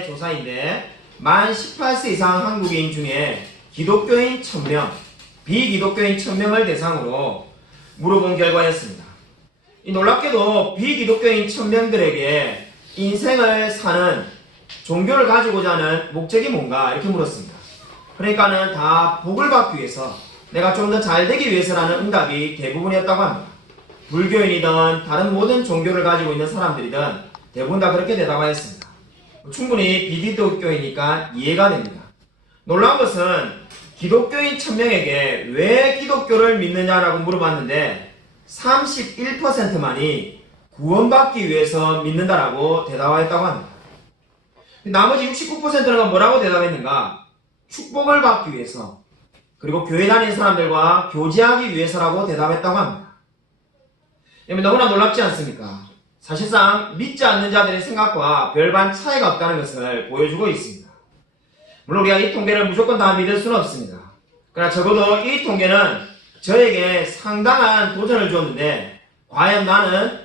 나라의 조사인데 만 18세 이상 한국인 중에 기독교인 1000명, 비기독교인 1000명을 대상으로 물어본 결과였습니다. 놀랍게도 비기독교인 1000명들에게 인생을 사는 종교를 가지고자 하는 목적이 뭔가 이렇게 물었습니다. 그러니까는 다 복을 받기 위해서, 내가 좀 더 잘 되기 위해서라는 응답이 대부분이었다고 합니다. 불교인이든 다른 모든 종교를 가지고 있는 사람들이든 대부분 다 그렇게 대답하였습니다. 충분히 비기독교이니까 이해가 됩니다. 놀라운 것은 기독교인 1000명에게 왜 기독교를 믿느냐라고 물어봤는데 31%만이 구원받기 위해서 믿는다라고 대답하였다고 합니다. 나머지 69%는 뭐라고 대답했는가? 축복을 받기 위해서, 그리고 교회 다니는 사람들과 교제하기 위해서라고 대답했다고 합니다. 너무나 놀랍지 않습니까? 사실상 믿지 않는 자들의 생각과 별반 차이가 없다는 것을 보여주고 있습니다. 물론 우리가 이 통계를 무조건 다 믿을 수는 없습니다. 그러나 적어도 이 통계는 저에게 상당한 도전을 주었는데, 과연 나는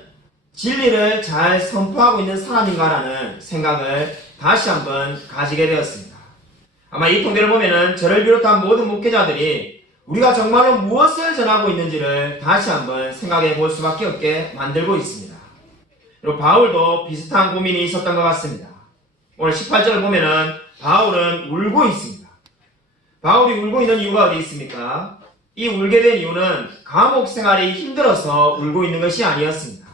진리를 잘 선포하고 있는 사람인가라는 생각을 다시 한번 가지게 되었습니다. 아마 이 통계를 보면은 저를 비롯한 모든 목회자들이 우리가 정말로 무엇을 전하고 있는지를 다시 한번 생각해 볼 수밖에 없게 만들고 있습니다. 그리고 바울도 비슷한 고민이 있었던 것 같습니다. 오늘 18절을 보면은 바울은 울고 있습니다. 바울이 울고 있는 이유가 어디 있습니까? 이 울게 된 이유는 감옥 생활이 힘들어서 울고 있는 것이 아니었습니다.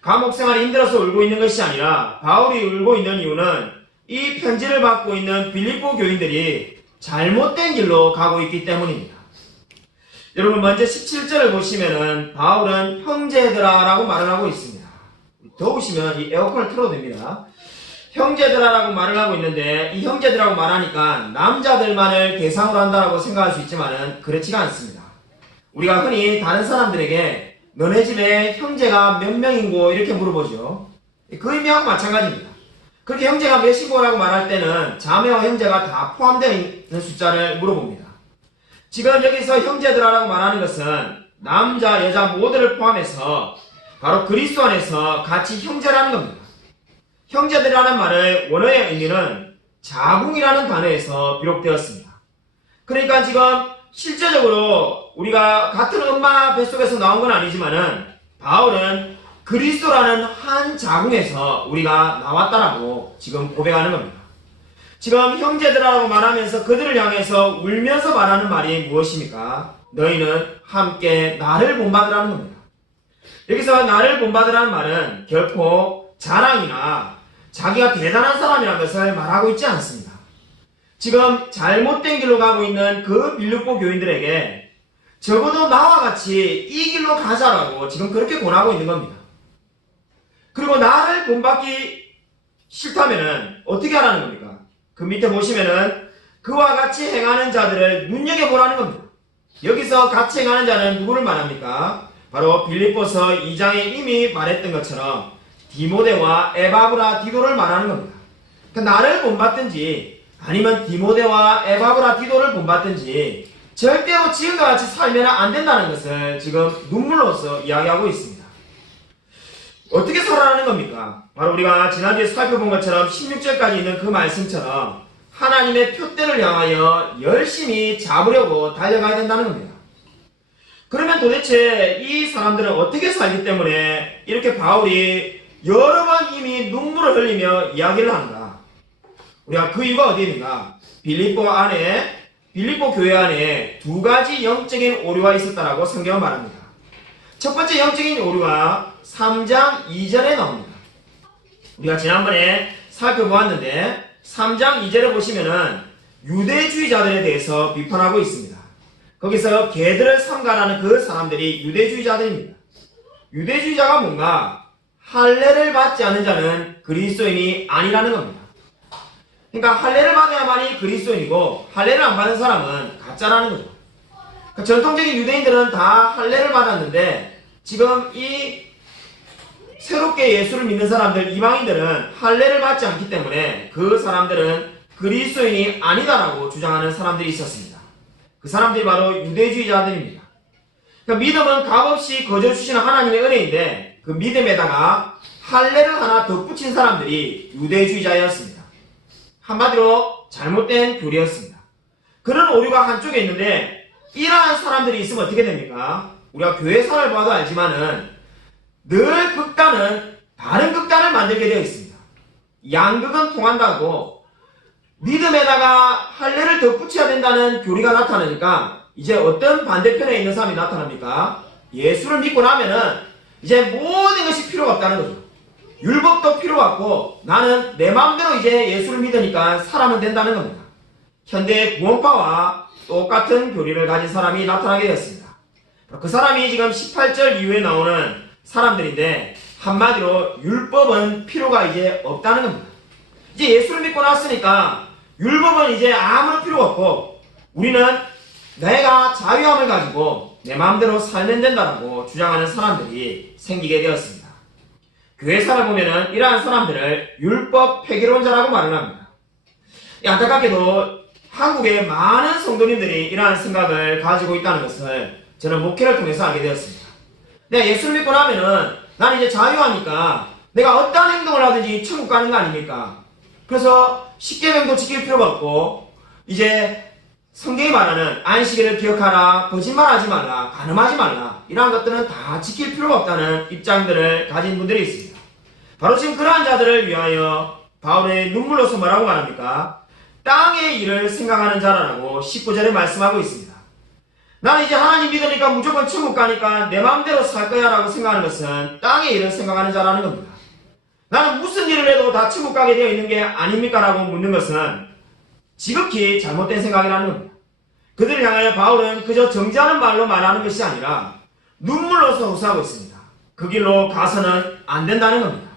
감옥 생활이 힘들어서 울고 있는 것이 아니라 바울이 울고 있는 이유는 이 편지를 받고 있는 빌립보 교인들이 잘못된 길로 가고 있기 때문입니다. 여러분, 먼저 17절을 보시면은 바울은 형제들아 라고 말을 하고 있습니다. 더우시면 이 에어컨을 틀어도 됩니다. 형제들아 라고 말을 하고 있는데, 이 형제들하고 말하니까 남자들만을 대상으로 한다라고 생각할 수 있지만은 그렇지가 않습니다. 우리가 흔히 다른 사람들에게 너네 집에 형제가 몇 명인고 이렇게 물어보죠. 그 의미하고 마찬가지입니다. 그렇게 형제가 몇이고라고 말할 때는 자매와 형제가 다 포함되어 있는 숫자를 물어봅니다. 지금 여기서 형제들아라고 말하는 것은 남자, 여자 모두를 포함해서 바로 그리스도 안에서 같이 형제라는 겁니다. 형제들이라는 말의 원어의 의미는 자궁이라는 단어에서 비롯되었습니다. 그러니까 지금 실제적으로 우리가 같은 엄마 뱃속에서 나온 건 아니지만은 바울은 그리스도라는 한 자궁에서 우리가 나왔다라고 지금 고백하는 겁니다. 지금 형제들이라고 말하면서 그들을 향해서 울면서 말하는 말이 무엇입니까? 너희는 함께 나를 본받으라는 겁니다. 여기서 나를 본받으라는 말은 결코 자랑이나 자기가 대단한 사람이라는 것을 말하고 있지 않습니다. 지금 잘못된 길로 가고 있는 그 빌립보 교인들에게 적어도 나와 같이 이 길로 가자라고 지금 그렇게 권하고 있는 겁니다. 그리고 나를 본받기 싫다면은 어떻게 하라는 겁니까? 그 밑에 보시면은 그와 같이 행하는 자들을 눈여겨보라는 겁니다. 여기서 같이 행하는 자는 누구를 말합니까? 바로 빌립보서 2장에 이미 말했던 것처럼 디모데와 에바브라 디도를 말하는 겁니다. 그러니까 나를 본받든지 아니면 디모데와 에바브라 디도를 본받든지 절대로 지금과 같이 살면 안 된다는 것을 지금 눈물로서 이야기하고 있습니다. 어떻게 살아라는 겁니까? 바로 우리가 지난주에 살펴본 것처럼 16절까지 있는 그 말씀처럼 하나님의 표대를 향하여 열심히 잡으려고 달려가야 된다는 겁니다. 그러면 도대체 이 사람들은 어떻게 살기 때문에 이렇게 바울이 여러 번 이미 눈물을 흘리며 이야기를 하는가? 우리가 그 이유가 어디 있는가? 빌립보 교회 안에 두 가지 영적인 오류가 있었다라고 성경은 말합니다. 첫 번째 영적인 오류가 3장 2절에 나옵니다. 우리가 지난번에 살펴보았는데 3장 2절에 보시면은 유대주의자들에 대해서 비판하고 있습니다. 거기서 개들을 삼가라는 그 사람들이 유대주의자들입니다. 유대주의자가 뭔가? 할례를 받지 않은 자는 그리스도인이 아니라는 겁니다. 그러니까 할례를 받아야만이 그리스도인이고 할례를 안 받은 사람은 가짜라는 거죠. 그러니까 전통적인 유대인들은 다 할례를 받았는데 지금 이 새롭게 예수를 믿는 사람들, 이방인들은 할례를 받지 않기 때문에 그 사람들은 그리스도인이 아니다라고 주장하는 사람들이 있었습니다. 그 사람들이 바로 유대주의자들입니다. 그러니까 믿음은 값없이 거저 주시는 하나님의 은혜인데 그 믿음에다가 할례를 하나 덧붙인 사람들이 유대주의자였습니다. 한마디로 잘못된 교리였습니다. 그런 오류가 한쪽에 있는데 이러한 사람들이 있으면 어떻게 됩니까? 우리가 교회사를 봐도 알지만은 늘 극단은 다른 극단을 만들게 되어 있습니다. 양극은 통한다고 믿음에다가 할례를 덧붙여야 된다는 교리가 나타나니까 이제 어떤 반대편에 있는 사람이 나타납니까? 예수를 믿고 나면은 이제 모든 것이 필요가 없다는 거죠. 율법도 필요가 없고 나는 내 마음대로 이제 예수를 믿으니까 살아면 된다는 겁니다. 현대의 구원파와 똑같은 교리를 가진 사람이 나타나게 되었습니다. 그 사람이 지금 18절 이후에 나오는 사람들인데 한마디로 율법은 필요가 이제 없다는 겁니다. 이제 예수를 믿고 났으니까 율법은 이제 아무런 필요가 없고 우리는 내가 자유함을 가지고 내 마음대로 살면 된다라고 주장하는 사람들이 생기게 되었습니다. 교회사를 보면은 이러한 사람들을 율법 폐기론자라고 말을 합니다. 안타깝게도 한국의 많은 성도님들이 이러한 생각을 가지고 있다는 것을 저는 목회를 통해서 알게 되었습니다. 내가 예수를 믿고 나면은 나는 이제 자유하니까 내가 어떠한 행동을 하든지 천국 가는 거 아닙니까? 그래서 십계명도 지킬 필요가 없고 이제 성경이 말하는 안식일을 기억하라, 거짓말하지 말라, 간음하지 말라 이러한 것들은 다 지킬 필요가 없다는 입장들을 가진 분들이 있습니다. 바로 지금 그러한 자들을 위하여 바울의 눈물로서 뭐라고 말합니까? 땅의 일을 생각하는 자라라고 19절에 말씀하고 있습니다. 나는 이제 하나님 믿으니까 무조건 천국 가니까 내 마음대로 살 거야 라고 생각하는 것은 땅의 일을 생각하는 자라는 겁니다. 나는 무슨 일을 해도 다 천국 가게 되어 있는 게 아닙니까? 라고 묻는 것은 지극히 잘못된 생각이라는 겁니다. 그들을 향하여 바울은 그저 정죄하는 말로 말하는 것이 아니라 눈물로서 호소하고 있습니다. 그 길로 가서는 안 된다는 겁니다.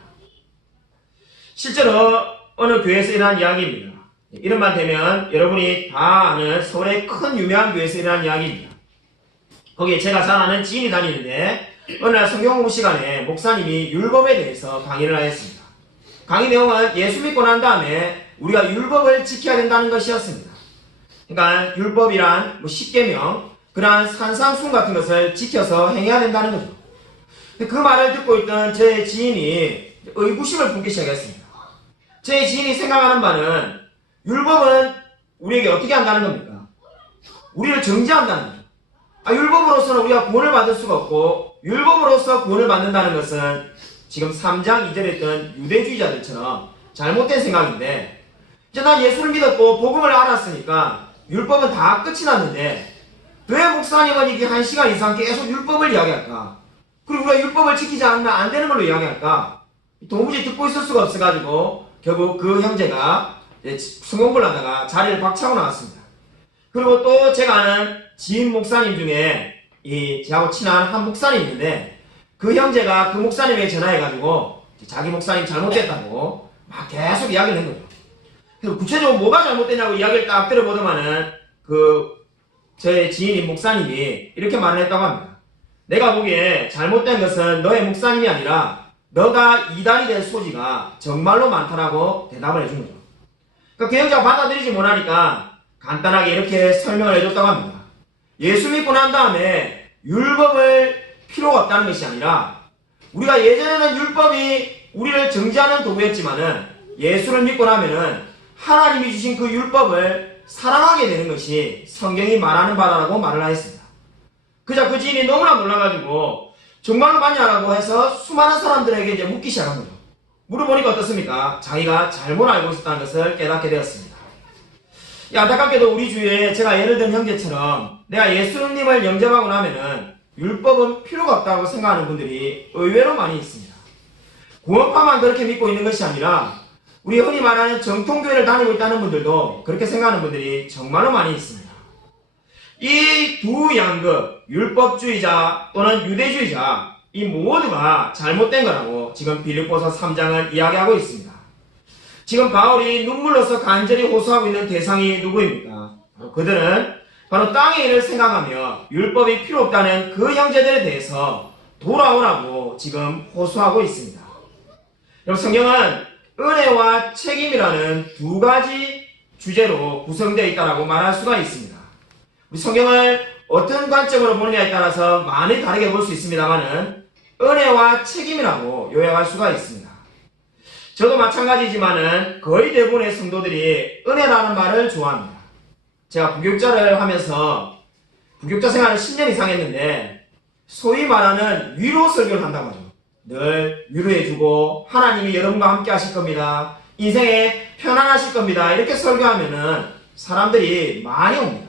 실제로 어느 교회에서 일어난 이야기입니다. 이름만 되면 여러분이 다 아는 서울의 큰 유명한 교회에서 일어난 이야기입니다. 거기에 제가 잘 아는 지인이 다니는데 어느 날 성경 공부 시간에 목사님이 율법에 대해서 강의를 하였습니다. 강의 내용은 예수 믿고 난 다음에 우리가 율법을 지켜야 된다는 것이었습니다. 그러니까 율법이란 십계명 그러한 산상순 같은 것을 지켜서 행해야 된다는 거죠. 그 말을 듣고 있던 제 지인이 의구심을 품기 시작했습니다. 제 지인이 생각하는 바는 율법은 우리에게 어떻게 한다는 겁니까? 우리를 정죄한다는 거죠. 율법으로서는 우리가 구원을 받을 수가 없고 율법으로서 구원을 받는다는 것은 지금 3장 2절에 있던 유대주의자들처럼 잘못된 생각인데 이제 난 예수를 믿었고 복음을 알았으니까 율법은 다 끝이 났는데 왜 목사님은 이게 1시간 이상 계속 율법을 이야기할까? 그리고 우리가 율법을 지키지 않으면 안 되는 걸로 이야기할까? 도무지 듣고 있을 수가 없어가지고 결국 그 형제가 성공을 하다가 자리를 박차고 나왔습니다. 그리고 또 제가 아는 지인 목사님 중에 저하고 친한 한 목사님이 있는데 그 형제가 그 목사님에게 전화해가지고 자기 목사님 잘못됐다고 막 계속 이야기를 한 거죠. 그래서 구체적으로 뭐가 잘못됐냐고 이야기를 딱 들어보더만은 제 지인인 목사님이 이렇게 말을 했다고 합니다. 내가 보기에 잘못된 것은 너의 목사님이 아니라 너가 이단이 될 소지가 정말로 많다라고 대답을 해준 거죠. 그 형제가 받아들이지 못하니까 간단하게 이렇게 설명을 해줬다고 합니다. 예수 믿고 난 다음에 율법을 필요가 없다는 것이 아니라 우리가 예전에는 율법이 우리를 정죄하는 도구였지만은 예수를 믿고 나면은 하나님이 주신 그 율법을 사랑하게 되는 것이 성경이 말하는 바라고 말을 하였습니다. 그자 그 지인이 너무나 놀라가지고 정말로 맞냐라고 해서 수많은 사람들에게 이제 묻기 시작한 거죠. 물어보니까 어떻습니까? 자기가 잘못 알고 있었다는 것을 깨닫게 되었습니다. 안타깝게도 우리 주위에 제가 예를 든 형제처럼 내가 예수님을 영접하고 나면은 율법은 필요가 없다고 생각하는 분들이 의외로 많이 있습니다. 구원파만 그렇게 믿고 있는 것이 아니라 우리 흔히 말하는 정통교회를 다니고 있다는 분들도 그렇게 생각하는 분들이 정말로 많이 있습니다. 이 두 양극, 율법주의자 또는 유대주의자 이 모두가 잘못된 거라고 지금 빌립보서 3장은 이야기하고 있습니다. 지금 바울이 눈물로서 간절히 호소하고 있는 대상이 누구입니까? 그들은 바로 땅의 일을 생각하며 율법이 필요 없다는 그 형제들에 대해서 돌아오라고 지금 호소하고 있습니다. 여러분 성경은 은혜와 책임이라는 두 가지 주제로 구성되어 있다고 말할 수가 있습니다. 우리 성경을 어떤 관점으로 보느냐에 따라서 많이 다르게 볼 수 있습니다만은 은혜와 책임이라고 요약할 수가 있습니다. 저도 마찬가지지만은 거의 대부분의 성도들이 은혜라는 말을 좋아합니다. 제가 부교육자를 하면서 부교육자 생활을 10년 이상 했는데 소위 말하는 위로 설교를 한다고 하죠. 늘 위로해주고 하나님이 여러분과 함께 하실 겁니다. 인생에 편안하실 겁니다. 이렇게 설교하면은 사람들이 많이 옵니다.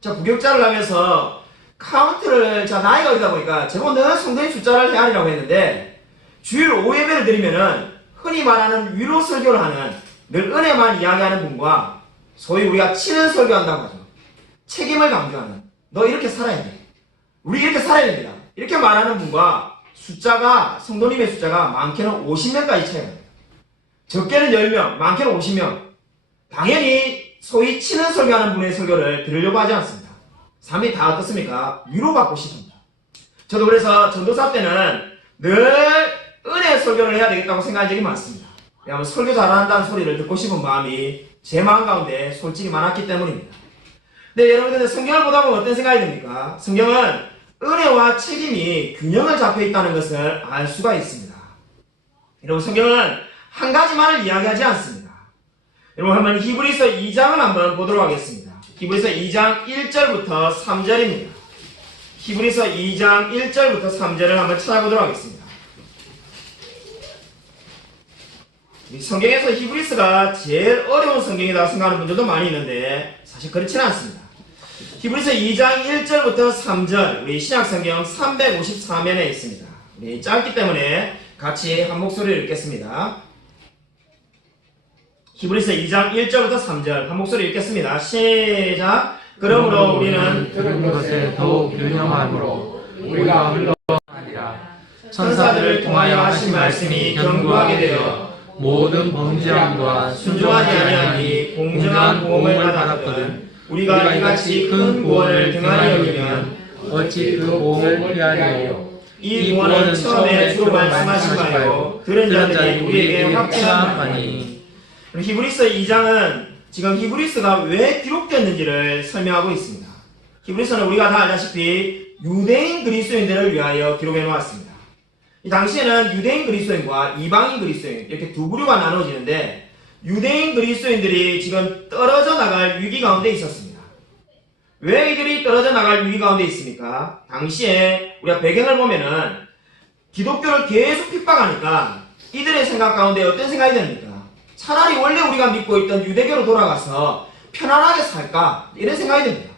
자, 부교육자를 하면서 카운트를 나이가 어리다 보니까 제가 늘 성도님 숫자를 헤아리라고 했는데 주일 5예배를 드리면은 흔히 말하는 위로 설교를 하는 늘 은혜만 이야기하는 분과 소위 우리가 치는 설교한다고 하죠. 책임을 강조하는 너 이렇게 살아야 돼. 우리 이렇게 살아야 됩니다. 이렇게 말하는 분과 숫자가 성도님의 숫자가 많게는 50명까지 차이가 납니다. 적게는 10명, 많게는 50명. 당연히 소위 치는 설교하는 분의 설교를 들으려고 하지 않습니다. 삶이 다 어떻습니까? 위로받고 싶습니다. 저도 그래서 전도사 때는 늘 은혜 설교를 해야 되겠다고 생각한 적이 많습니다. 왜냐하면 설교 잘한다는 소리를 듣고 싶은 마음이 제 마음 가운데 솔직히 많았기 때문입니다. 네, 여러분들 성경을 보다 보면 어떤 생각이 듭니까? 성경은 은혜와 책임이 균형을 잡혀 있다는 것을 알 수가 있습니다. 여러분, 성경은 한 가지만을 이야기하지 않습니다. 여러분, 한번 히브리서 2장을 한번 보도록 하겠습니다. 히브리서 2장 1절부터 3절입니다. 히브리서 2장 1절부터 3절을 한번 찾아보도록 하겠습니다. 성경에서 히브리서가 제일 어려운 성경이라고 생각하는 분들도 많이 있는데 사실 그렇지는 않습니다. 히브리서 2장 1절부터 3절 우리 신약성경 354면에 있습니다. 우리 짧기 때문에 같이 한 목소리를 읽겠습니다. 히브리서 2장 1절부터 3절 한 목소리 읽겠습니다. 시작. 그러므로 우리는 들은 것에 더욱 유념함으로 우리가 흘러가니라. 천사들을 통하여 하신 말씀이 견고하게 되어 모든 범죄함과 순종하지 아니하니 공정한 보험을 받았거든. 우리가 이같이 큰 구원을 등한히 여기면 어찌 그 보험을 피하리요. 이 구원은 처음에 주로 말씀하신 바요 들은 자들이 우리에게 확증한 바니. 히브리서 2장은 지금 히브리서가 왜 기록됐는지를 설명하고 있습니다. 히브리서는 우리가 다 알다시피 유대인 그리스도인들을 위하여 기록해 놓았습니다. 이 당시에는 유대인 그리스도인과 이방인 그리스도인 이렇게 두 부류가 나눠지는데 유대인 그리스도인들이 지금 떨어져 나갈 위기 가운데 있었습니다. 왜 이들이 떨어져 나갈 위기 가운데 있습니까? 당시에 우리가 배경을 보면은 기독교를 계속 핍박하니까 이들의 생각 가운데 어떤 생각이 듭니까? 차라리 원래 우리가 믿고 있던 유대교로 돌아가서 편안하게 살까? 이런 생각이 듭니다.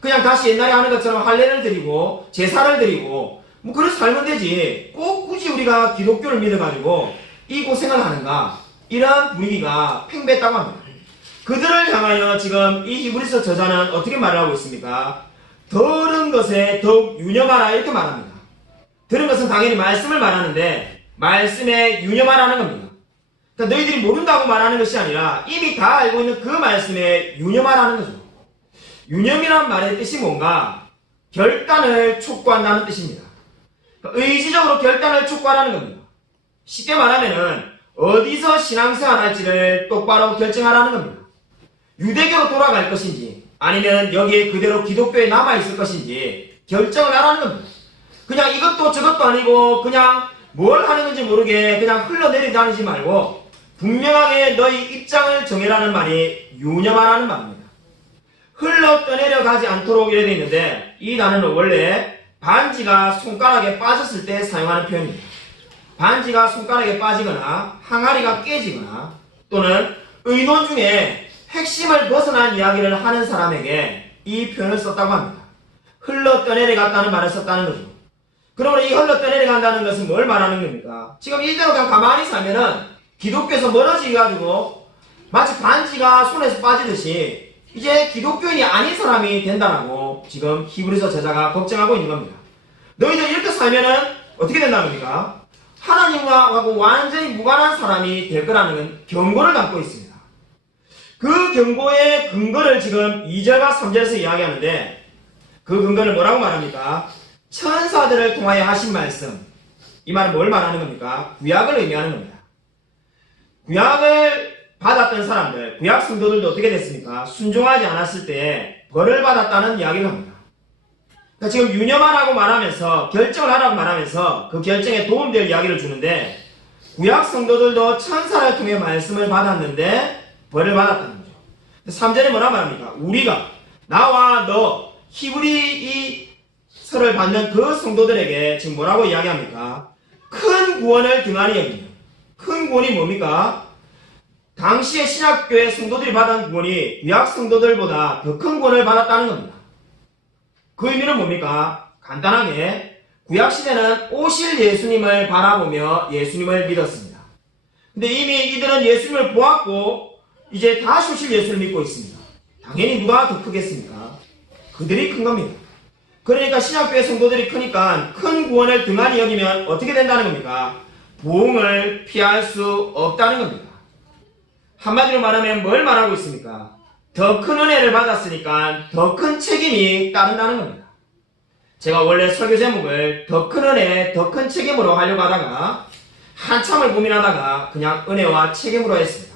그냥 다시 옛날에 하는 것처럼 할례를 드리고 제사를 드리고 뭐 그래서 살면 되지 꼭 굳이 우리가 기독교를 믿어가지고 이 고생을 하는가? 이런 분위기가 팽배했다고 합니다. 그들을 향하여 지금 이 히브리서 저자는 어떻게 말을 하고 있습니까? 들은 것에 더욱 유념하라 이렇게 말합니다. 들은 것은 당연히 말씀을 말하는데 말씀에 유념하라는 겁니다. 그러니까 너희들이 모른다고 말하는 것이 아니라 이미 다 알고 있는 그 말씀에 유념하라는 거죠. 유념이란 말의 뜻이 뭔가? 결단을 촉구한다는 뜻입니다. 그러니까 의지적으로 결단을 촉구하라는 겁니다. 쉽게 말하면은 어디서 신앙생활 할지를 똑바로 결정하라는 겁니다. 유대교로 돌아갈 것인지 아니면 여기에 그대로 기독교에 남아있을 것인지 결정을 하라는 겁니다. 그냥 이것도 저것도 아니고 그냥 뭘 하는 건지 모르게 그냥 흘러내리다니지 말고 분명하게 너희 입장을 정해라는 말이 유념하라는 말입니다. 흘러 떠내려 가지 않도록 이래 되어 있는데 이 단어는 원래 반지가 손가락에 빠졌을 때 사용하는 표현입니다. 반지가 손가락에 빠지거나 항아리가 깨지거나 또는 의논 중에 핵심을 벗어난 이야기를 하는 사람에게 이 표현을 썼다고 합니다. 흘러 떠내려 갔다는 말을 썼다는 거죠. 그러면 이 흘러 떠내려 간다는 것은 뭘 말하는 겁니까? 지금 이대로 그냥 가만히 살면은 기독교에서 멀어지가지고 마치 반지가 손에서 빠지듯이 이제 기독교인이 아닌 사람이 된다라고 지금 히브리서 저자가 걱정하고 있는 겁니다. 너희들 이렇게 살면은 어떻게 된다는 겁니까? 하나님하고 완전히 무관한 사람이 될 거라는 경고를 담고 있습니다. 그 경고의 근거를 지금 2절과 3절에서 이야기하는데 그 근거를 뭐라고 말합니까? 천사들을 통하여 하신 말씀. 이 말은 뭘 말하는 겁니까? 구약을 의미하는 겁니다. 구약을 받았던 사람들, 구약 성도들도 어떻게 됐습니까? 순종하지 않았을 때 벌을 받았다는 이야기를 합니다. 그러니까 지금 유념하라고 말하면서 결정을 하라고 말하면서 그 결정에 도움될 이야기를 주는데 구약 성도들도 천사를 통해 말씀을 받았는데 벌을 받았다는 거죠. 3절에 뭐라 말합니까? 우리가 나와 너 히브리 이서를 받는 그 성도들에게 지금 뭐라고 이야기합니까? 큰 구원을 등한히 여기며, 큰 구원이 뭡니까? 당시의 신약교회 성도들이 받은 구원이 구약 성도들보다 더 큰 구원을 받았다는 겁니다. 그 의미는 뭡니까? 간단하게 구약시대는 오실 예수님을 바라보며 예수님을 믿었습니다. 근데 이미 이들은 예수님을 보았고 이제 다시 오실 예수를 믿고 있습니다. 당연히 누가 더 크겠습니까? 그들이 큰 겁니다. 그러니까 신약교회 성도들이 크니까 큰 구원을 등한히 여기면 어떻게 된다는 겁니까? 부흥을 피할 수 없다는 겁니다. 한마디로 말하면 뭘 말하고 있습니까? 더 큰 은혜를 받았으니까 더 큰 책임이 따른다는 겁니다. 제가 원래 설교 제목을 더 큰 은혜, 더 큰 책임으로 하려고 하다가 한참을 고민하다가 그냥 은혜와 책임으로 했습니다.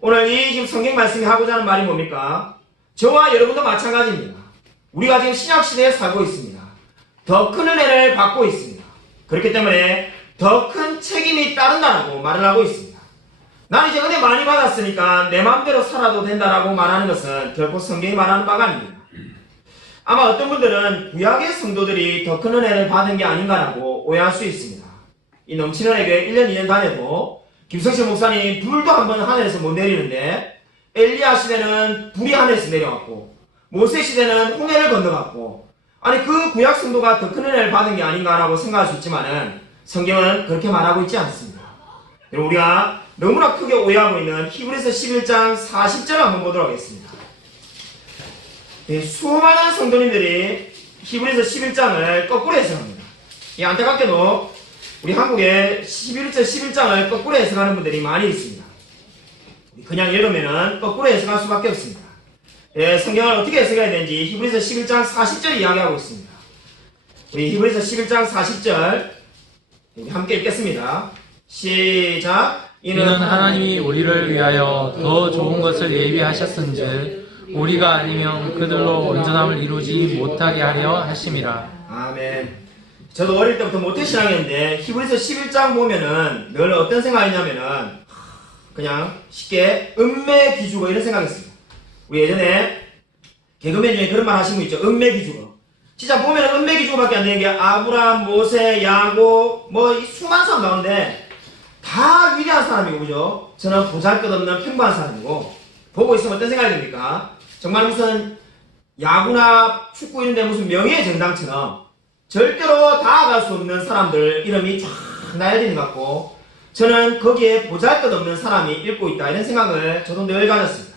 오늘 이 지금 성경 말씀이 하고자 하는 말이 뭡니까? 저와 여러분도 마찬가지입니다. 우리가 지금 신약시대에 살고 있습니다. 더 큰 은혜를 받고 있습니다. 그렇기 때문에 더 큰 책임이 따른다고 말을 하고 있습니다. 나는 이제 은혜 많이 받았으니까 내 마음대로 살아도 된다라고 말하는 것은 결코 성경이 말하는 바가 아닙니다. 아마 어떤 분들은 구약의 성도들이 더 큰 은혜를 받은 게 아닌가라고 오해할 수 있습니다. 이 넘치는 은혜 교회 1년 2년 다녀도 김성실 목사님 불도 한 번 하늘에서 못 내리는데 엘리야 시대는 불이 하늘에서 내려왔고 모세 시대는 홍해를 건너갔고 아니 그 구약 성도가 더 큰 은혜를 받은 게 아닌가라고 생각할 수 있지만은 성경은 그렇게 말하고 있지 않습니다. 여러분 우리가 너무나 크게 오해하고 있는 히브리서 11장 40절을 한번 보도록 하겠습니다. 수많은 성도님들이 히브리서 11장을 거꾸로 해석합니다. 안타깝게도 우리 한국에 11장을 거꾸로 해석하는 분들이 많이 있습니다. 그냥 읽으면 거꾸로 해석할 수밖에 없습니다. 성경을 어떻게 해석해야 되는지 히브리서 11장 40절이 이야기하고 있습니다. 우리 히브리서 11장 40절 우리 함께 읽겠습니다. 시작. 이는 하나님이 우리를 위하여 더 좋은 것을 예비하셨은즉 우리가 아니면 그들로 온전함을 이루지 못하게 하려 하심이라. 아멘. 저도 어릴 때부터 모태신앙이었는데 히브리서 11장 보면은 늘 어떤 생각이냐면은 그냥 쉽게 은매기주거 이런 생각했습니다. 우리 예전에 개그맨 중에 그런 말 하신 분 있죠. 은매기주거. 진짜 보면은 은매기주거밖에 안 되는 게 아브라함, 모세, 야곱 뭐 수많은 사람 나오는데 다 위대한 사람이고 그죠? 저는 보잘것없는 평범한 사람이고 보고 있으면 어떤 생각이 듭니까? 정말 무슨 야구나 축구 이런데 무슨 명예의 정당처럼 절대로 다가갈 수 없는 사람들 이름이 쫙 나열되는 것 같고 저는 거기에 보잘것없는 사람이 읽고 있다 이런 생각을 저도 늘 가졌습니다.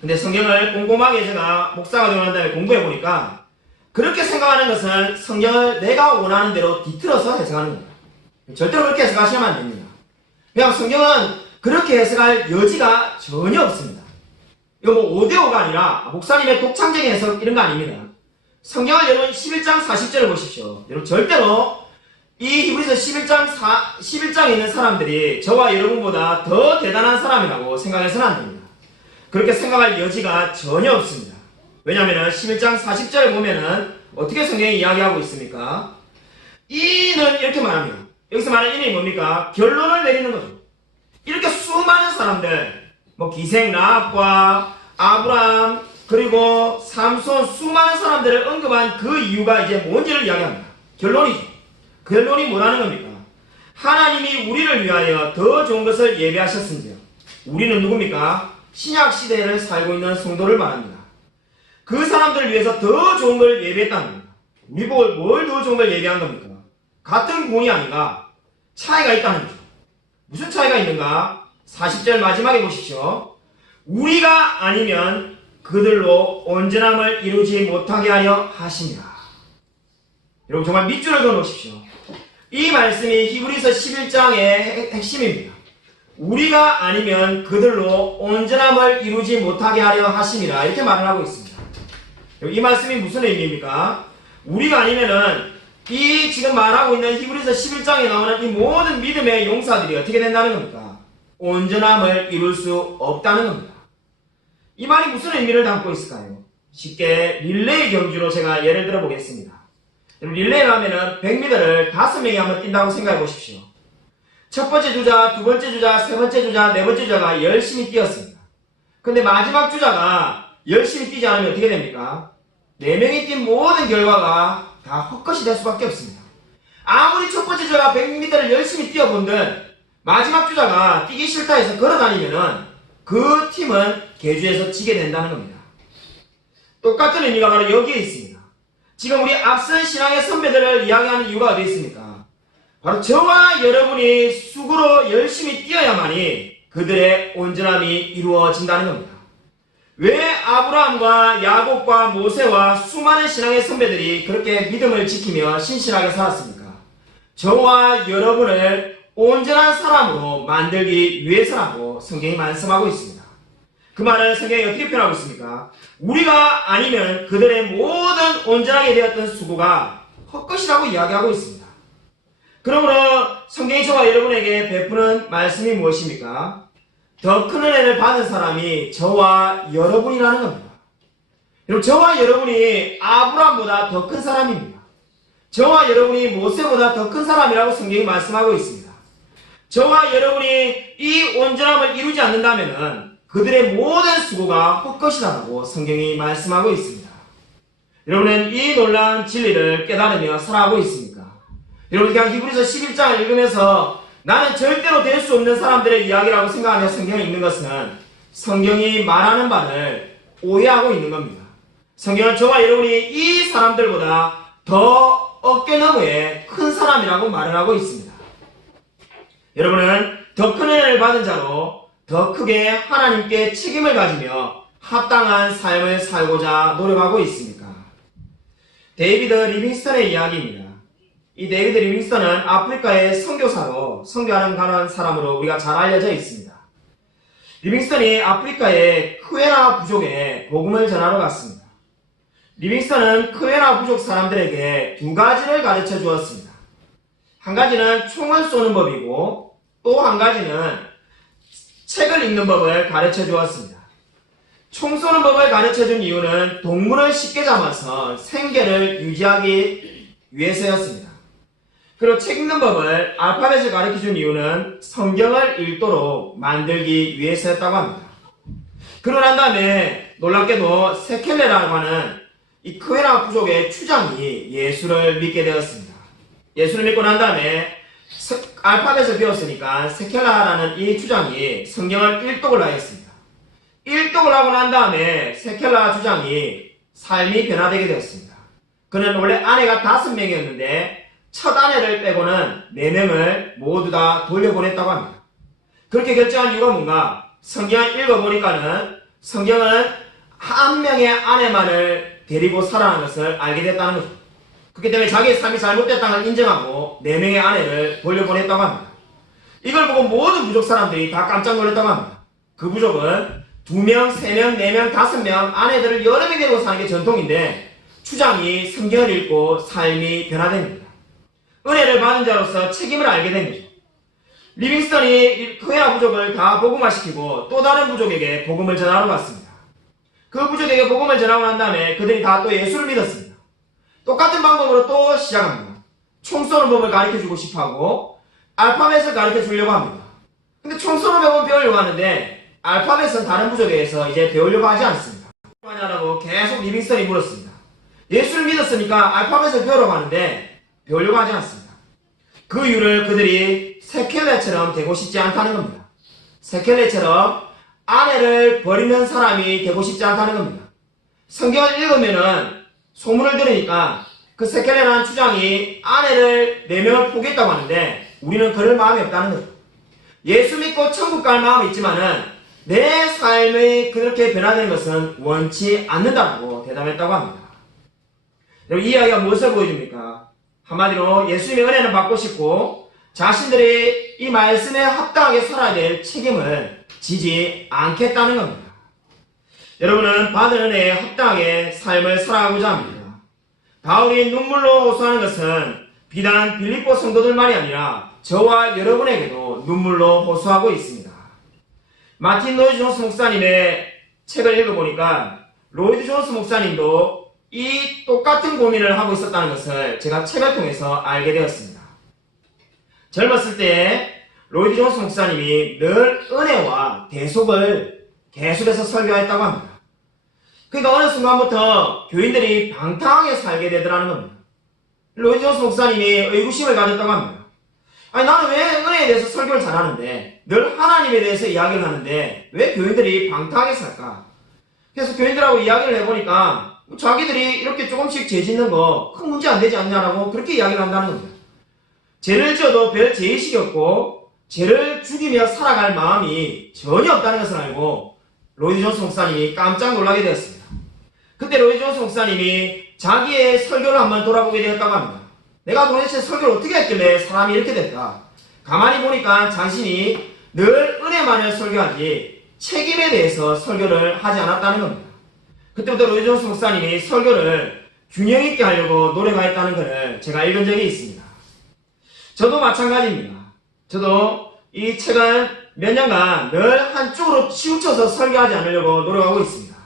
근데 성경을 꼼꼼하게 제가 목사가 되고 난 다음에 공부해 보니까 그렇게 생각하는 것은 성경을 내가 원하는 대로 뒤틀어서 해석하는 겁니다. 절대로 그렇게 해석하시면 안 됩니다. 그냥 성경은 그렇게 해석할 여지가 전혀 없습니다. 이거 뭐 5대5가 아니라 목사님의 독창적인 해석 이런 거 아닙니다. 성경을 여러분 11장 40절을 보십시오. 여러분 절대로 이 히브리서 11장에 있는 사람들이 저와 여러분보다 더 대단한 사람이라고 생각해서는 안 됩니다. 그렇게 생각할 여지가 전혀 없습니다. 왜냐하면 11장 40절을 보면은 어떻게 성경이 이야기하고 있습니까? 이는 이렇게 말합니다. 여기서 말하는 이는 뭡니까? 결론을 내리는 거죠. 이렇게 수많은 사람들 뭐 기생 라합과 아브라함 그리고 삼손 수많은 사람들을 언급한 그 이유가 이제 뭔지를 이야기합니다. 결론이죠. 결론이 뭐라는 겁니까? 하나님이 우리를 위하여 더 좋은 것을 예비하셨은지요. 우리는 누굽니까? 신약 시대를 살고 있는 성도를 말합니다. 그 사람들을 위해서 더 좋은 걸 예비했다는 겁니다. 우리 보고 뭘 더 좋은 걸 예비한 겁니까? 같은 구원이 아닌가? 차이가 있다는 거죠. 무슨 차이가 있는가? 40절 마지막에 보십시오. 우리가 아니면 그들로 온전함을 이루지 못하게 하려 하십니다. 여러분 정말 밑줄을 그어 놓으십시오. 이 말씀이 히브리서 11장의 핵심입니다. 우리가 아니면 그들로 온전함을 이루지 못하게 하려 하심이라 이렇게 말을 하고 있습니다. 이 말씀이 무슨 의미입니까? 우리가 아니면은 이 지금 말하고 있는 히브리서 11장에 나오는 이 모든 믿음의 용사들이 어떻게 된다는 겁니까? 온전함을 이룰 수 없다는 겁니다. 이 말이 무슨 의미를 담고 있을까요? 쉽게 릴레이 경주로 제가 예를 들어 보겠습니다. 릴레이를 하면은 100m를 5명이 한번 뛴다고 생각해 보십시오. 첫 번째 주자, 두 번째 주자, 세 번째 주자, 네 번째 주자가 열심히 뛰었습니다. 근데 마지막 주자가 열심히 뛰지 않으면 어떻게 됩니까? 네 명이 뛴 모든 결과가 다 헛것이 될 수밖에 없습니다. 아무리 첫 번째 주자가 100m를 열심히 뛰어본들 마지막 주자가 뛰기 싫다 해서 걸어다니면은 그 팀은 계주에서 지게 된다는 겁니다. 똑같은 의미가 바로 여기에 있습니다. 지금 우리 앞선 신앙의 선배들을 이야기하는 이유가 어디 있습니까? 바로 저와 여러분이 수고로 열심히 뛰어야만이 그들의 온전함이 이루어진다는 겁니다. 왜 아브라함과 야곱과 모세와 수많은 신앙의 선배들이 그렇게 믿음을 지키며 신실하게 살았습니까? 저와 여러분을 온전한 사람으로 만들기 위해서라고 성경이 말씀하고 있습니다. 그 말은 성경이 어떻게 표현하고 있습니까? 우리가 아니면 그들의 모든 온전하게 되었던 수고가 헛것이라고 이야기하고 있습니다. 그러므로 성경이 저와 여러분에게 베푸는 말씀이 무엇입니까? 더 큰 은혜를 받은 사람이 저와 여러분이라는 겁니다. 여러분, 저와 여러분이 아브라함보다 더 큰 사람입니다. 저와 여러분이 모세보다 더 큰 사람이라고 성경이 말씀하고 있습니다. 저와 여러분이 이 온전함을 이루지 않는다면 그들의 모든 수고가 헛것이라고 성경이 말씀하고 있습니다. 여러분은 이 놀라운 진리를 깨달으며 살아가고 있습니까? 여러분, 그냥 히브리서 11장을 읽으면서 나는 절대로 될 수 없는 사람들의 이야기라고 생각하며 성경을 읽는 것은 성경이 말하는 바를 오해하고 있는 겁니다. 성경은 저와 여러분이 이 사람들보다 더 어깨 너머에 큰 사람이라고 말을 하고 있습니다. 여러분은 더 큰 은혜를 받은 자로 더 크게 하나님께 책임을 가지며 합당한 삶을 살고자 노력하고 있습니까? 데이비드 리빙스턴의 이야기입니다. 이 데이비드 리빙스턴은 아프리카의 선교사로 선교하는 가는 사람으로 우리가 잘 알려져 있습니다. 리빙스턴이 아프리카의 크웨라 부족에 복음을 전하러 갔습니다. 리빙스턴은 크웨라 부족 사람들에게 두 가지를 가르쳐 주었습니다. 한 가지는 총을 쏘는 법이고 또 한 가지는 책을 읽는 법을 가르쳐 주었습니다. 총 쏘는 법을 가르쳐 준 이유는 동물을 쉽게 잡아서 생계를 유지하기 위해서였습니다. 그리고 책 읽는 법을 알파벳을 가르쳐 준 이유는 성경을 읽도록 만들기 위해서였다고 합니다. 그러고 난 다음에 놀랍게도 세켈레라고 하는 이 크웨라 부족의 추장이 예수를 믿게 되었습니다. 예수를 믿고 난 다음에 알파벳을 배웠으니까 세켈라라는 이 추장이 성경을 일독을 하였습니다. 일독을 하고 난 다음에 세켈라 주장이 삶이 변화되게 되었습니다. 그는 원래 아내가 5명이었는데 첫 아내를 빼고는 4명을 모두 다 돌려보냈다고 합니다. 그렇게 결정한 이유가 뭔가? 성경을 읽어보니까는 성경은 한 명의 아내만을 데리고 살아가는 것을 알게 됐다는 거죠. 그렇기 때문에 자기의 삶이 잘못됐다는 걸 인정하고 4명의 아내를 돌려보냈다고 합니다. 이걸 보고 모든 부족 사람들이 다 깜짝 놀랐다고 합니다. 그 부족은 2명, 3명, 4명, 5명 아내들을 여러 명 데리고 사는 게 전통인데 추장이 성경을 읽고 삶이 변화됩니다. 은혜를 받은 자로서 책임을 알게 된 거죠. 리빙스턴이 크웨라 부족을 다 복음화시키고 또 다른 부족에게 복음을 전하러 갔습니다. 그 부족에게 복음을 전하고 난 다음에 그들이 다 또 예수를 믿었습니다. 똑같은 방법으로 또 시작합니다. 총 쏘는 법을 가르쳐주고 싶어하고 알파벳을 가르쳐주려고 합니다. 근데 총 쏘는 법은 배우려고 하는데 알파벳은 다른 부족에서 이제 배우려고 하지 않습니다. 하냐라고 계속 리빙스턴이 물었습니다. 예수를 믿었으니까 알파벳을 배우려고 하는데 배우려고 하지 않습니다. 그 이유를 그들이 세켈레처럼 되고 싶지 않다는 겁니다. 세켈레처럼 아내를 버리는 사람이 되고 싶지 않다는 겁니다. 성경을 읽으면은 소문을 들으니까 그 세켈레라는 추장이 아내를 4명을 포기했다고 하는데 우리는 그럴 마음이 없다는 거죠. 예수 믿고 천국 갈 마음이 있지만은 내 삶이 그렇게 변화되는 것은 원치 않는다고 대답했다고 합니다. 여러분, 이 이야기가 무엇을 보여줍니까? 한마디로 예수님의 은혜는 받고 싶고 자신들이 이 말씀에 합당하게 살아야 될 책임을 지지 않겠다는 겁니다. 여러분은 받은 은혜에 합당하게 삶을 살아가고자 합니다. 바울이 눈물로 호소하는 것은 비단 빌립보 성도들만이 아니라 저와 여러분에게도 눈물로 호소하고 있습니다. 마틴 로이드 존스 목사님의 책을 읽어보니까 로이드 존스 목사님도 이 똑같은 고민을 하고 있었다는 것을 제가 책을 통해서 알게 되었습니다. 젊었을 때 로이드 존스 목사님이 늘 은혜와 대속을 계속해서 설교했다고 합니다. 그러니까 어느 순간부터 교인들이 방탕하게 살게 되더라는 겁니다. 로이드 존스 목사님이 의구심을 가졌다고 합니다. 아니 나는 왜 은혜에 대해서 설교를 잘하는데 늘 하나님에 대해서 이야기를 하는데 왜 교인들이 방탕하게 살까? 그래서 교인들하고 이야기를 해보니까 자기들이 이렇게 조금씩 죄 짓는 거 큰 문제 안 되지 않냐라고 그렇게 이야기를 한다는 겁니다. 죄를 지어도 별 죄의식이 없고 죄를 죽이며 살아갈 마음이 전혀 없다는 것을 알고 로이드 존스 목사님이 깜짝 놀라게 되었습니다. 그때 로이드 존스 목사님이 자기의 설교를 한번 돌아보게 되었다고 합니다. 내가 도대체 설교를 어떻게 했길래 사람이 이렇게 됐다. 가만히 보니까 자신이 늘 은혜만을 설교하지 책임에 대해서 설교를 하지 않았다는 겁니다. 그때부터 로이드 존스 목사님이 설교를 균형 있게 하려고 노력하였다는 것을 제가 읽은 적이 있습니다. 저도 마찬가지입니다. 저도 이 최근 몇 년간 늘 한쪽으로 치우쳐서 설교하지 않으려고 노력하고 있습니다.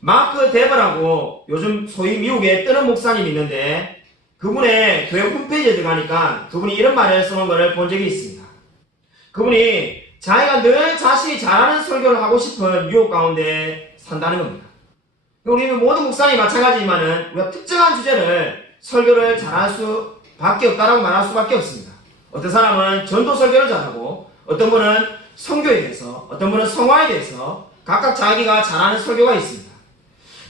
마크 데버라고 요즘 소위 미국에 뜨는 목사님이 있는데 그분의 교회 홈페이지에 들어가니까 그분이 이런 말을 써놓은 것을 본 적이 있습니다. 그분이 자기가 늘 자신이 잘하는 설교를 하고 싶은 유혹 가운데 산다는 겁니다. 우리 모든 목사님이 마찬가지지만은 우리가 특정한 주제를 설교를 잘할 수밖에 없다라고 말할 수밖에 없습니다. 어떤 사람은 전도 설교를 잘하고 어떤 분은 성교에 대해서 어떤 분은 성화에 대해서 각각 자기가 잘하는 설교가 있습니다.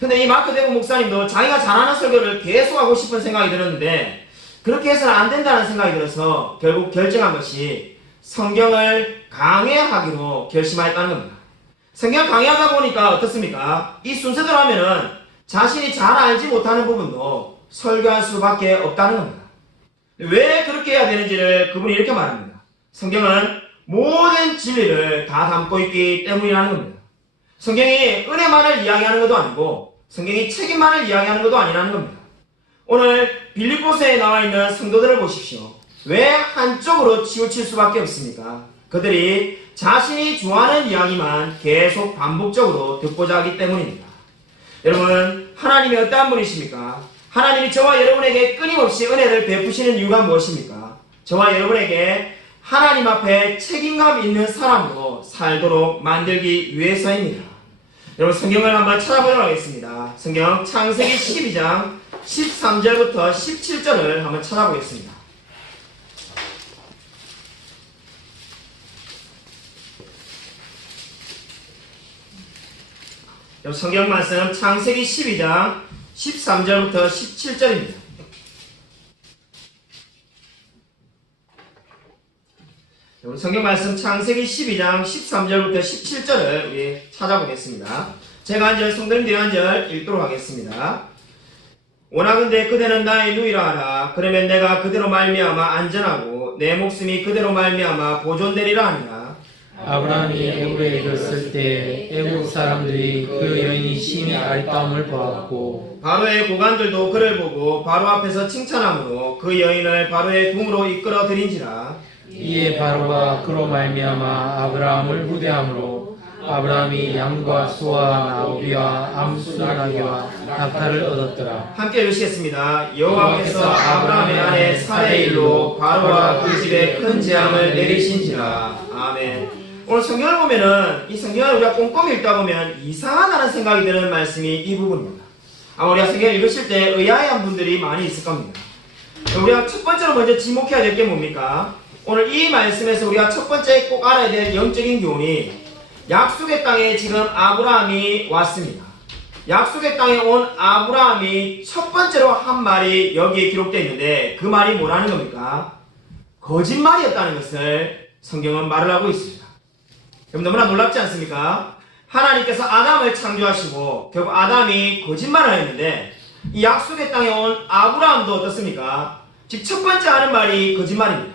근데 이 마크 데버 목사님도 자기가 잘하는 설교를 계속 하고 싶은 생각이 들었는데 그렇게 해서는 안 된다는 생각이 들어서 결국 결정한 것이 성경을 강해하기로 결심하였다는 겁니다. 성경을 강해하다 보니까 어떻습니까? 이 순서대로 하면은 자신이 잘 알지 못하는 부분도 설교할 수밖에 없다는 겁니다. 왜 그렇게 해야 되는지를 그분이 이렇게 말합니다. 성경은 모든 진리를 다 담고 있기 때문이라는 겁니다. 성경이 은혜만을 이야기하는 것도 아니고 성경이 책임만을 이야기하는 것도 아니라는 겁니다. 오늘 빌립보서에 나와 있는 성도들을 보십시오. 왜 한쪽으로 치우칠 수밖에 없습니까? 그들이 자신이 좋아하는 이야기만 계속 반복적으로 듣고자 하기 때문입니다. 여러분, 하나님이 어떠한 분이십니까? 하나님이 저와 여러분에게 끊임없이 은혜를 베푸시는 이유가 무엇입니까? 저와 여러분에게 하나님 앞에 책임감 있는 사람으로 살도록 만들기 위해서입니다. 여러분, 성경을 한번 찾아보도록 하겠습니다. 성경 창세기 12장 13절부터 17절을 한번 찾아보겠습니다. 성경 말씀 창세기 12장 13절부터 17절입니다. 성경 말씀 창세기 12장 13절부터 17절을 우리 찾아보겠습니다. 제가 한 절, 성도님들이 한 절 읽도록 하겠습니다. 원하건대 그대는 나의 누이라 하라. 그러면 내가 그대로 말미암아 안전하고 내 목숨이 그대로 말미암아 보존되리라 하니라. 아브라함이 애굽에 이르렀을 때 애굽 사람들이 그 여인이 심히 아리따움을 보았고 바로의 고관들도 그를 보고 바로 앞에서 칭찬함으로 그 여인을 바로의 궁으로 이끌어 들인지라. 이에 바로가 그로 말미암아 아브라함을 후대함으로 아브라함이 양과 소와 나귀와 암수나귀와 낙타를 얻었더라. 함께 읽으시겠습니다. 여호와께서 아브라함의 아내 사레의 일로 바로와 그 집에 큰 재앙을 내리신지라. 아멘. 오늘 성경을 보면은 이 성경을 우리가 꼼꼼히 읽다 보면 이상하다는 생각이 드는 말씀이 이 부분입니다. 아마 우리가 성경을 읽으실 때 의아해한 분들이 많이 있을 겁니다. 우리가 첫 번째로 먼저 지목해야 될 게 뭡니까? 오늘 이 말씀에서 우리가 첫 번째 꼭 알아야 될 영적인 교훈이 약속의 땅에 지금 아브라함이 왔습니다. 약속의 땅에 온 아브라함이 첫 번째로 한 말이 여기에 기록되어 있는데 그 말이 뭐라는 겁니까? 거짓말이었다는 것을 성경은 말을 하고 있습니다. 그럼 너무나 놀랍지 않습니까? 하나님께서 아담을 창조하시고 결국 아담이 거짓말을 했는데 이 약속의 땅에 온 아브라함도 어떻습니까? 즉 첫 번째 하는 말이 거짓말입니다.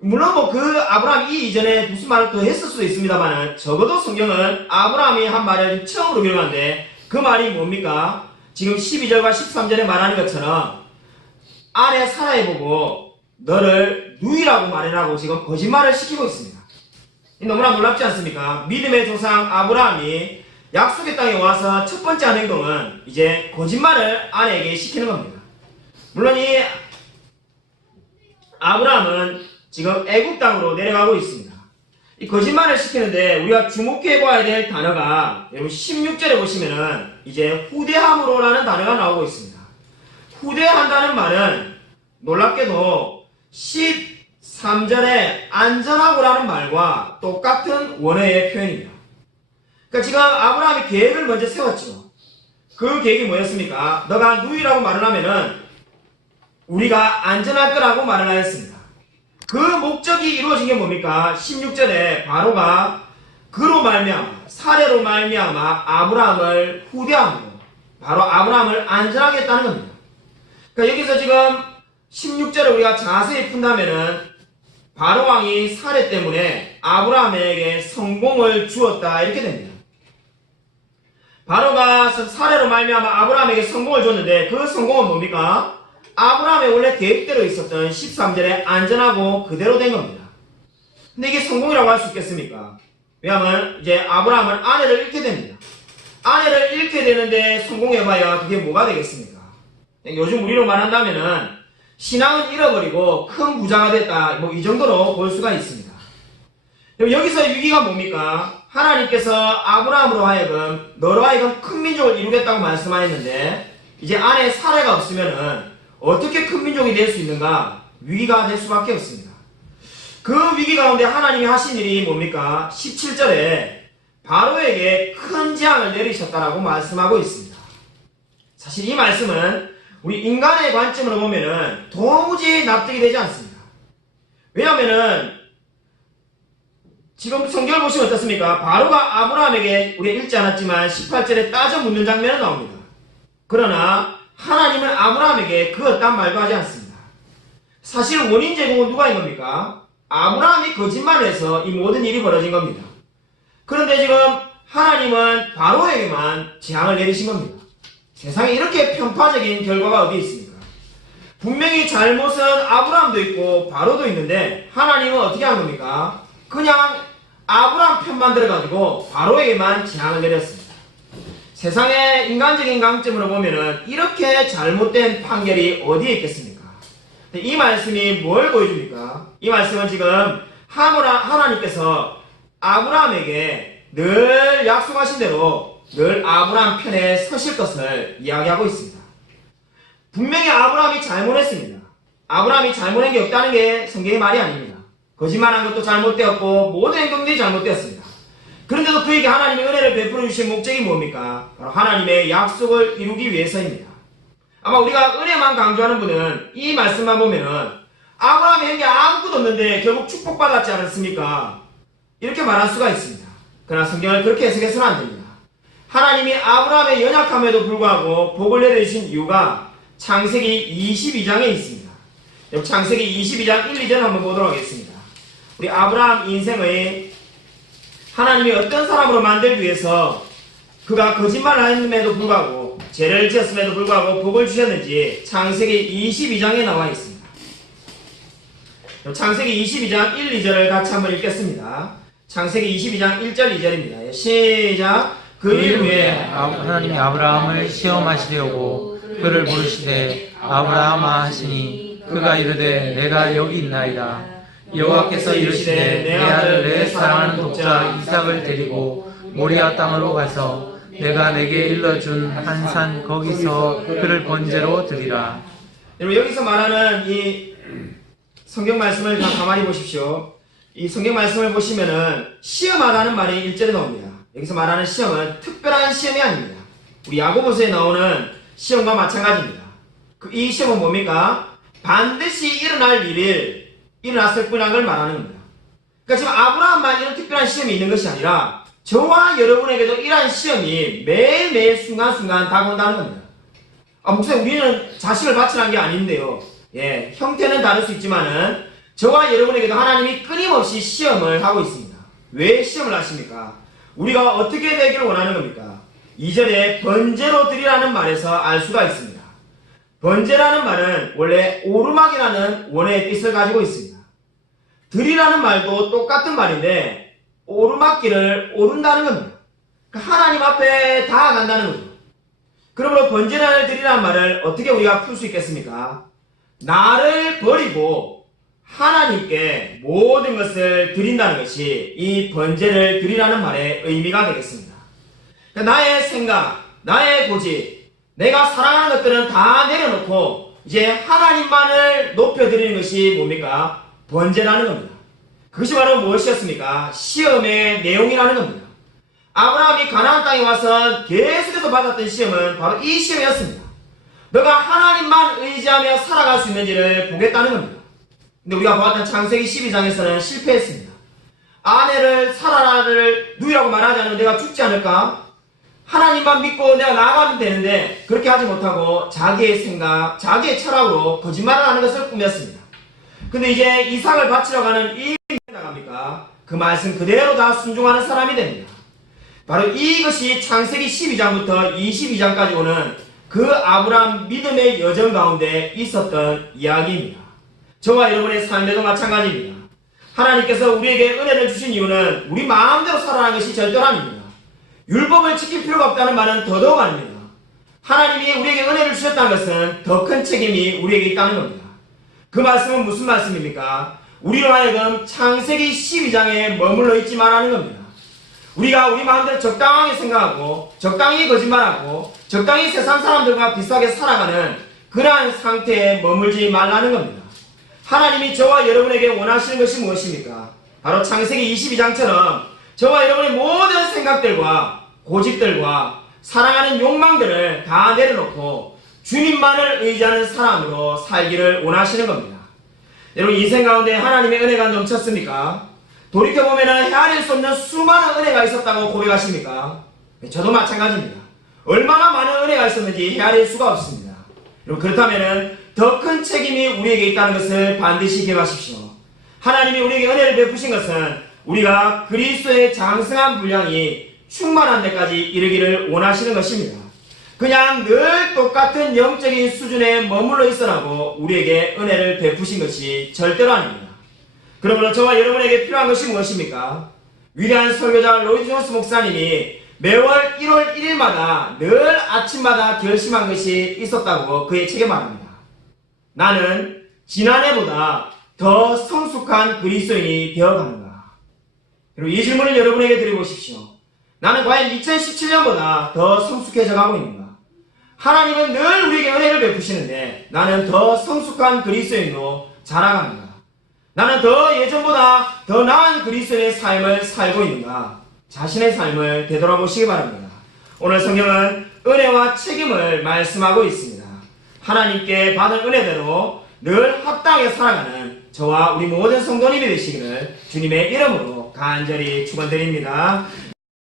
물론 그 아브라함이 이 이전에 무슨 말을 더 했을 수도 있습니다만 적어도 성경은 아브라함이 한 말을 처음으로 기록하는데 그 말이 뭡니까? 지금 12절과 13절에 말하는 것처럼 아내 사라에 보고 너를 누이라고 말해라고 지금 거짓말을 시키고 있습니다. 너무나 놀랍지 않습니까? 믿음의 조상 아브라함이 약속의 땅에 와서 첫 번째 한 행동은 이제 거짓말을 아내에게 시키는 겁니다. 물론 이 아브라함은 지금 애굽 땅으로 내려가고 있습니다. 이 거짓말을 시키는데 우리가 주목해 봐야 될 단어가 여러분 16절에 보시면은 이제 후대함으로라는 단어가 나오고 있습니다. 후대한다는 말은 놀랍게도 13절에 안전하고라는 말과 똑같은 원어의 표현입니다. 그러니까 지금 아브라함이 계획을 먼저 세웠죠. 그 계획이 뭐였습니까? 너가 누이라고 말을 하면은 우리가 안전할 거라고 말을 하였습니다. 그 목적이 이루어진 게 뭡니까? 16절에 바로가 그로 말미암아 사례로 말미암아 아브라함을 후대함으로 바로 아브라함을 안전하게 했다는 겁니다. 그러니까 여기서 지금 16절을 우리가 자세히 푼다면은 바로 왕이 사례 때문에 아브라함에게 성공을 주었다 이렇게 됩니다. 바로가 사례로 말미암아 아브라함에게 성공을 줬는데 그 성공은 뭡니까? 아브라함의 원래 계획대로 있었던 13절에 안전하고 그대로 된 겁니다. 근데 이게 성공이라고 할 수 있겠습니까? 왜냐하면 이제 아브라함은 아내를 잃게 됩니다. 아내를 잃게 되는데 성공해봐야 그게 뭐가 되겠습니까? 요즘 우리로 말한다면은 신앙은 잃어버리고 큰 부자가 됐다 뭐 이 정도로 볼 수가 있습니다. 여기서 위기가 뭡니까? 하나님께서 아브라함으로 하여금 너로 하여금 큰 민족을 이루겠다고 말씀하였는데 이제 아내 사례가 없으면은 어떻게 큰 민족이 될 수 있는가? 위기가 될 수밖에 없습니다. 그 위기 가운데 하나님이 하신 일이 뭡니까? 17절에 바로에게 큰 재앙을 내리셨다라고 말씀하고 있습니다. 사실 이 말씀은 우리 인간의 관점으로 보면은 도무지 납득이 되지 않습니다. 왜냐하면은 지금 성경을 보시면 어떻습니까? 바로가 아브라함에게 우리가 읽지 않았지만 18절에 따져 묻는 장면은 나옵니다. 그러나 하나님은 아브라함에게 그 어떤 말도 하지 않습니다. 사실 원인 제공은 누가 인 겁니까? 아브라함이 거짓말을 해서 이 모든 일이 벌어진 겁니다. 그런데 지금 하나님은 바로에게만 재앙을 내리신 겁니다. 세상에 이렇게 편파적인 결과가 어디 있습니까? 분명히 잘못은 아브라함도 있고 바로도 있는데 하나님은 어떻게 한 겁니까? 그냥 아브라함 편만 들어가지고 바로에게만 재앙을 내렸습니다. 세상의 인간적인 관점으로 보면은 이렇게 잘못된 판결이 어디에 있겠습니까? 이 말씀이 뭘 보여줍니까? 이 말씀은 지금 하나님께서 아브라함에게 늘 약속하신 대로 늘 아브라함 편에 서실 것을 이야기하고 있습니다. 분명히 아브라함이 잘못했습니다. 아브라함이 잘못한 게 없다는 게 성경의 말이 아닙니다. 거짓말한 것도 잘못되었고 모든 행동들이 잘못되었습니다. 그런데도 그에게 하나님의 은혜를 베풀어 주신 목적이 뭡니까? 바로 하나님의 약속을 이루기 위해서입니다. 아마 우리가 은혜만 강조하는 분은 이 말씀만 보면은 아브라함이 한 게 아무것도 없는데 결국 축복받았지 않았습니까? 이렇게 말할 수가 있습니다. 그러나 성경을 그렇게 해석해서는 안 됩니다. 하나님이 아브라함의 연약함에도 불구하고 복을 내려주신 이유가 창세기 22장에 있습니다. 창세기 22장 1, 2절 한번 보도록 하겠습니다. 우리 아브라함 인생의 하나님이 어떤 사람으로 만들기 위해서 그가 거짓말을 했음에도 불구하고 죄를 지었음에도 불구하고 복을 주셨는지 창세기 22장에 나와 있습니다. 창세기 22장 1, 2절을 같이 한번 읽겠습니다. 창세기 22장 1절 2절입니다. 시작. 그 일 후에 하나님이 아브라함을 시험하시려고 그를 부르시되 아브라함아 하시니 그가 이르되 내가 여기 있나이다. 여호와께서 이르시되 내 아들 내 사랑하는 독자 이삭을 데리고 모리아 땅으로 가서 내가 내게 일러준 한 산 거기서 그를 번제로 드리라. 여러분 여기서 말하는 이 성경 말씀을 다 가만히 보십시오. 이 성경 말씀을 보시면은 시험하라는 말이 1절에 나옵니다. 여기서 말하는 시험은 특별한 시험이 아닙니다. 우리 야고보서에 나오는 시험과 마찬가지입니다. 이 시험은 뭡니까? 반드시 일어날 일을 일어났을 뿐이라는 걸 말하는 겁니다. 그러니까 지금 아브라함만 이런 특별한 시험이 있는 것이 아니라 저와 여러분에게도 이러한 시험이 매일매일 순간순간 다가온다는 겁니다. 목사님 우리는 자식을 바치라는 게 아닌데요. 예, 형태는 다를 수 있지만은 저와 여러분에게도 하나님이 끊임없이 시험을 하고 있습니다. 왜 시험을 하십니까? 우리가 어떻게 되기를 원하는 겁니까? 2절에 번제로 드리라는 말에서 알 수가 있습니다. 번제라는 말은 원래 오르막이라는 원어의 뜻을 가지고 있습니다. 드리라는 말도 똑같은 말인데 오르막길을 오른다는 겁니다. 그러니까 하나님 앞에 다가간다는 거죠. 그러므로 번제를 드리라는 말을 어떻게 우리가 풀 수 있겠습니까? 나를 버리고 하나님께 모든 것을 드린다는 것이 이 번제를 드리라는 말의 의미가 되겠습니다. 나의 생각, 나의 고집, 내가 사랑하는 것들은 다 내려놓고 이제 하나님만을 높여드리는 것이 뭡니까? 번제라는 겁니다. 그것이 바로 무엇이었습니까? 시험의 내용이라는 겁니다. 아브라함이 가나안 땅에 와서 계속해서 받았던 시험은 바로 이 시험이었습니다. 너가 하나님만 의지하며 살아갈 수 있는지를 보겠다는 겁니다. 근데 우리가 보았던 창세기 12장에서는 실패했습니다. 아내를 사라를 누이라고 말하지 않으면 내가 죽지 않을까? 하나님만 믿고 내가 나아가면 되는데 그렇게 하지 못하고 자기의 생각, 자기의 철학으로 거짓말을 하는 것을 꾸몄습니다. 근데 이제 이삭을 바치러 가는 이 나갑니까? 그 말씀 그대로 다 순종하는 사람이 됩니다. 바로 이것이 창세기 12장부터 22장까지 오는 그 아브라함 믿음의 여정 가운데 있었던 이야기입니다. 저와 여러분의 삶에도 마찬가지입니다. 하나님께서 우리에게 은혜를 주신 이유는 우리 마음대로 살아가는 것이 절대로 아닙니다. 율법을 지킬 필요가 없다는 말은 더더욱 아닙니다. 하나님이 우리에게 은혜를 주셨다는 것은 더 큰 책임이 우리에게 있다는 겁니다. 그 말씀은 무슨 말씀입니까? 우리로 하여금 창세기 12장에 머물러 있지 말라는 겁니다. 우리가 우리 마음대로 적당하게 생각하고 적당히 거짓말하고 적당히 세상 사람들과 비슷하게 살아가는 그러한 상태에 머물지 말라는 겁니다. 하나님이 저와 여러분에게 원하시는 것이 무엇입니까? 바로 창세기 22장처럼 저와 여러분의 모든 생각들과 고집들과 사랑하는 욕망들을 다 내려놓고 주님만을 의지하는 사람으로 살기를 원하시는 겁니다. 여러분 인생 가운데 하나님의 은혜가 넘쳤습니까? 돌이켜보면 헤아릴 수 없는 수많은 은혜가 있었다고 고백하십니까? 저도 마찬가지입니다. 얼마나 많은 은혜가 있었는지 헤아릴 수가 없습니다. 여러분 그렇다면 더 큰 책임이 우리에게 있다는 것을 반드시 기억하십시오. 하나님이 우리에게 은혜를 베푸신 것은 우리가 그리스도의 장성한 분량이 충만한 데까지 이르기를 원하시는 것입니다. 그냥 늘 똑같은 영적인 수준에 머물러 있으라고 우리에게 은혜를 베푸신 것이 절대로 아닙니다. 그러므로 저와 여러분에게 필요한 것이 무엇입니까? 위대한 설교자 로이드 존스 목사님이 매월 1월 1일마다 늘 아침마다 결심한 것이 있었다고 그의 책에 말합니다. 나는 지난해보다 더 성숙한 그리스도인이 되어가는가? 그리고 이 질문을 여러분에게 드려보십시오. 나는 과연 2017년보다 더 성숙해져 가고 있는가? 하나님은 늘 우리에게 은혜를 베푸시는데 나는 더 성숙한 그리스도인으로 자라가는가? 나는 더 예전보다 더 나은 그리스도인의 삶을 살고 있는가? 자신의 삶을 되돌아보시기 바랍니다. 오늘 성경은 은혜와 책임을 말씀하고 있습니다. 하나님께 받은 은혜대로 늘 합당하게 살아가는 저와 우리 모든 성도님이 되시기를 주님의 이름으로 간절히 축원드립니다.